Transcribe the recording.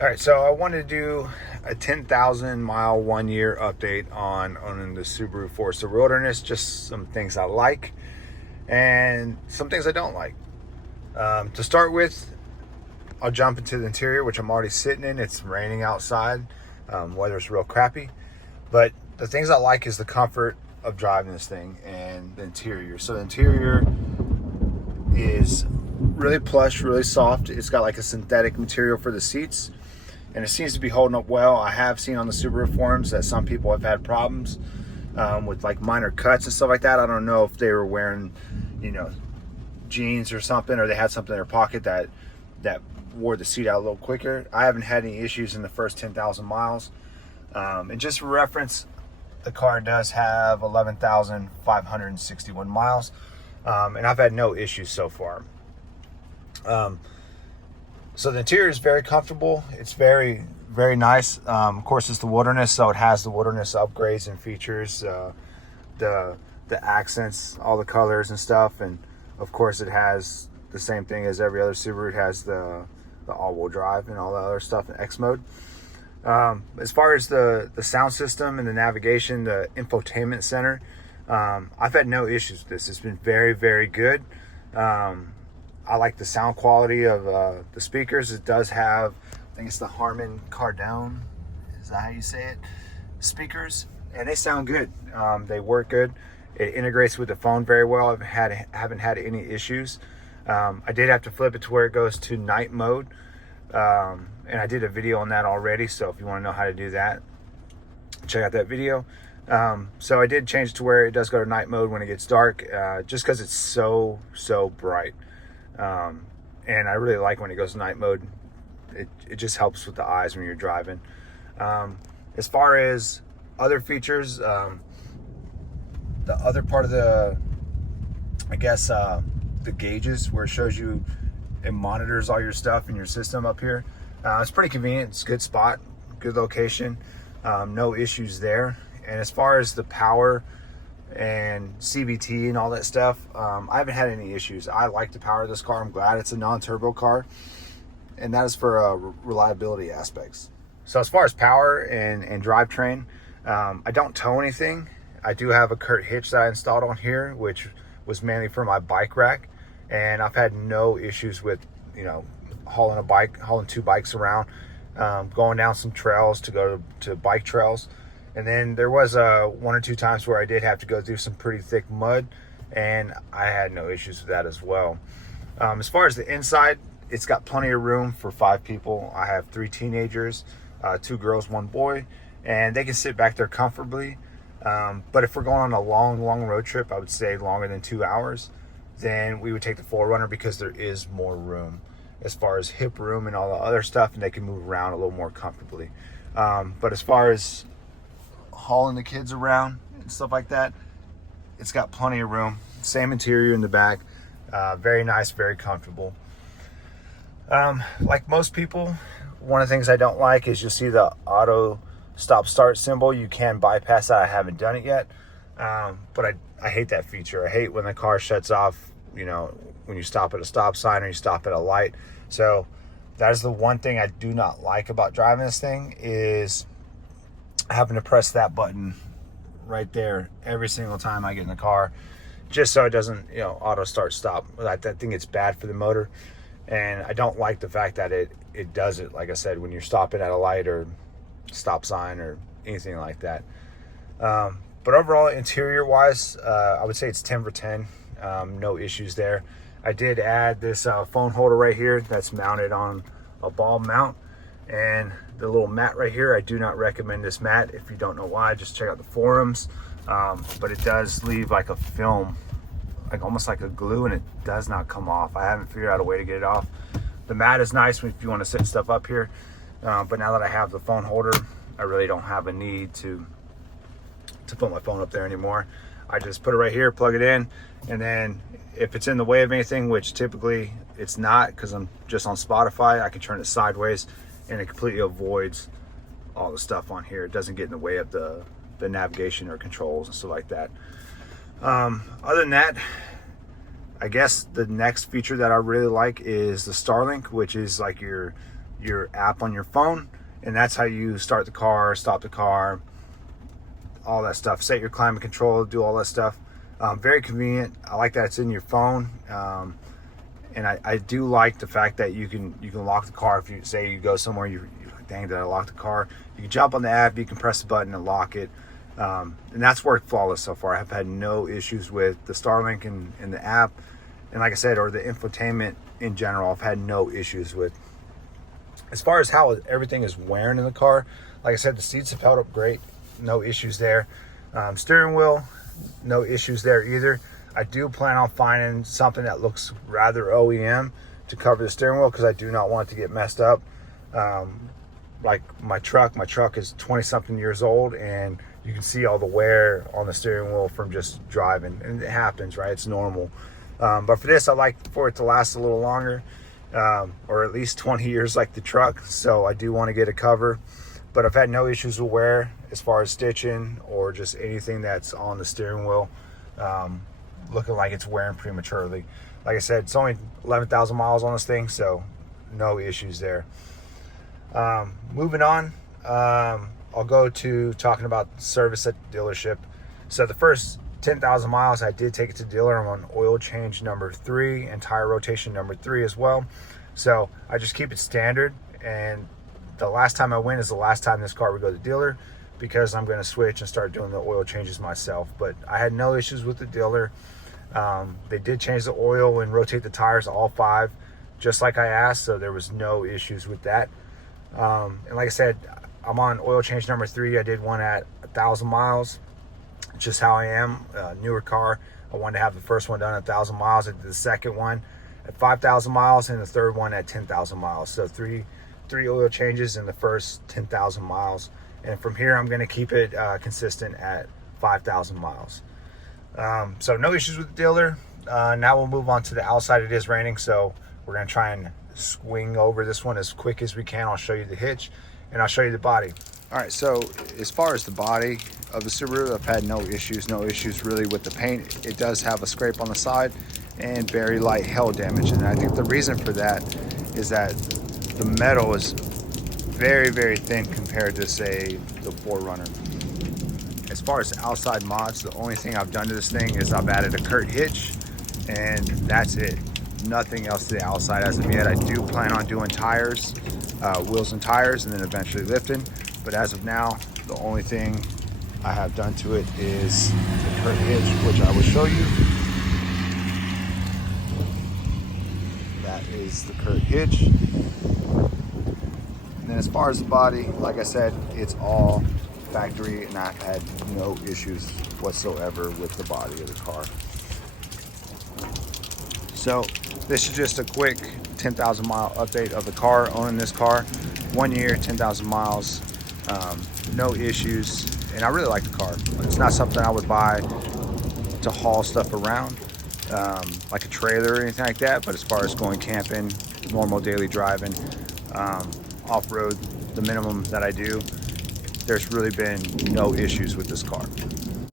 All right, so I wanted to do a 10,000 mile 1 year update on owning the Subaru Forester Wilderness. Just some things I like and some things I don't like. To start with, I'll jump into the interior, which I'm already sitting in. It's raining outside, weather's real crappy, but the things I like is the comfort of driving this thing and the interior. So the interior is really plush, really soft. It's got like a synthetic material for the seats, and it seems to be holding up well. I have seen on the Subaru forums that some people have had problems with like minor cuts and stuff like that. I don't know if they were wearing, jeans or something, or they had something in their pocket that wore the seat out a little quicker. I haven't had any issues in the first 10,000 miles. And just for reference, the car does have 11,561 miles, and I've had no issues so far. So the interior is very comfortable. It's very, very nice. Of course, it's the Wilderness, so it has the Wilderness upgrades and features, the accents, all the colors and stuff, and of course, it has the same thing as every other Subaru. It has the all-wheel drive and all the other stuff in X mode. As far as the sound system and the navigation, the infotainment center, I've had no issues with this. It's been very, very good. I like the sound quality of the speakers. It does have, I think it's the Harman Kardon, is that how you say it? Speakers, and they sound good. They work good. It integrates with the phone very well. I haven't had any issues. I did have to flip it to where it goes to night mode, and I did a video on that already. So if you want to know how to do that, check out that video. So I did change it to where it does go to night mode when it gets dark, just because it's so bright. And I really like when it goes to night mode. It just helps with the eyes when you're driving. As far as other features, the other part of the gauges where it shows you, it monitors all your stuff in your system up here. It's pretty convenient. It's a good spot, good location, no issues there. And as far as the power and CVT and all that stuff, I haven't had any issues. I like the power of this car. I'm glad it's a non-turbo car, and that is for reliability aspects. So as far as power and drivetrain, I don't tow anything. I do have a Kurt hitch that I installed on here, which was mainly for my bike rack, and I've had no issues with hauling two bikes around, going down some trails to go to bike trails. And then there was one or two times where I did have to go through some pretty thick mud, and I had no issues with that as well. As far as the inside, it's got plenty of room for 5 people. I have 3 teenagers, 2 girls, 1 boy, and they can sit back there comfortably. But if we're going on a long road trip, I would say longer than 2 hours, then we would take the 4Runner because there is more room as far as hip room and all the other stuff, and they can move around a little more comfortably. But as far as hauling the kids around and stuff like that, it's got plenty of room. Same interior in the back, very nice, very comfortable. Like most people, one of the things I don't like is you'll see the auto stop start symbol. You can bypass that. I haven't done it yet, but I hate that feature. I hate when the car shuts off, when you stop at a stop sign or you stop at a light. So that is the one thing I do not like about driving this thing, is having to press that button right there every single time I get in the car, just so it doesn't auto start stop. I think it's bad for the motor, and I don't like the fact that it does it, like I said, when you're stopping at a light or stop sign or anything like that. But overall, interior wise, I would say it's 10 for 10. No issues there. I did add this phone holder right here that's mounted on a ball mount, and the little mat right here. I do not recommend this mat. If you don't know why, just check out the forums. But it does leave like a film, like almost like a glue, and it does not come off. I haven't figured out a way to get it off. The mat is nice if you want to set stuff up here, but now that I have the phone holder, I really don't have a need to put my phone up there anymore. I just put it right here, plug it in, and then if it's in the way of anything, which typically it's not because I'm just on Spotify, I can turn it sideways and it completely avoids all the stuff on here. It doesn't get in the way of the navigation or controls and stuff like that. Other than that, I guess the next feature that I really like is the Starlink, which is like your your app on your phone, and that's how you start the car, stop the car, all that stuff. Set your climate control, do all that stuff. Very convenient. I like that it's in your phone. And I do like the fact that you can lock the car. If you say you go somewhere, you're like, dang, did I lock the car? You can jump on the app, you can press the button and lock it. And that's worked flawless so far. I've had no issues with the Starlink and the app. And like I said, or the infotainment in general, I've had no issues with. As far as how everything is wearing in the car, like I said, the seats have held up great. No issues there. Steering wheel, no issues there either. I do plan on finding something that looks rather OEM to cover the steering wheel, because I do not want it to get messed up. Like my truck is 20 something years old, and you can see all the wear on the steering wheel from just driving, and it happens, right? It's normal. But for this, I like for it to last a little longer, or at least 20 years like the truck. So I do want to get a cover, but I've had no issues with wear as far as stitching or just anything that's on the steering wheel looking like it's wearing prematurely. Like I said, it's only 11,000 miles on this thing, so no issues there. Moving on, I'll go to talking about service at the dealership. So the first 10,000 miles, I did take it to dealer. I'm on oil change number 3 and tire rotation number 3 as well. So I just keep it standard, and the last time I went is the last time this car would go to dealer, because I'm going to switch and start doing the oil changes myself. But I had no issues with the dealer. They did change the oil and rotate the tires, all 5, just like I asked, so there was no issues with that. And like I said, I'm on oil change number 3. I did one at 1,000 miles, just how I am. Newer car, I wanted to have the first one done at 1,000 miles. I did the second one at 5,000 miles and the third one at 10,000 miles. So three oil changes in the first 10,000 miles. And from here, I'm going to keep it consistent at 5,000 miles. So no issues with the dealer. Now we'll move on to the outside. It is raining, so we're going to try and swing over this one as quick as we can. I'll show you the hitch and I'll show you the body. All right, so as far as the body of the Subaru, I've had no issues really with the paint. It does have a scrape on the side and very light hail damage, and I think the reason for that is that the metal is very, very thin compared to, say, the 4Runner. As far as outside mods, the only thing I've done to this thing is I've added a Kurt hitch, and that's it. Nothing else to the outside as of yet. I do plan on doing tires, wheels and tires, and then eventually lifting. But as of now, the only thing I have done to it is the Kurt hitch, which I will show you. That is the Kurt hitch. And then as far as the body, like I said, it's all factory, and I've had no issues whatsoever with the body of the car. So this is just a quick 10,000 mile update of the car, owning this car. 1 year, 10,000 miles, no issues, and I really like the car. It's not something I would buy to haul stuff around, like a trailer or anything like that, but as far as going camping, normal daily driving, off-road, the minimum that I do, there's really been no issues with this car.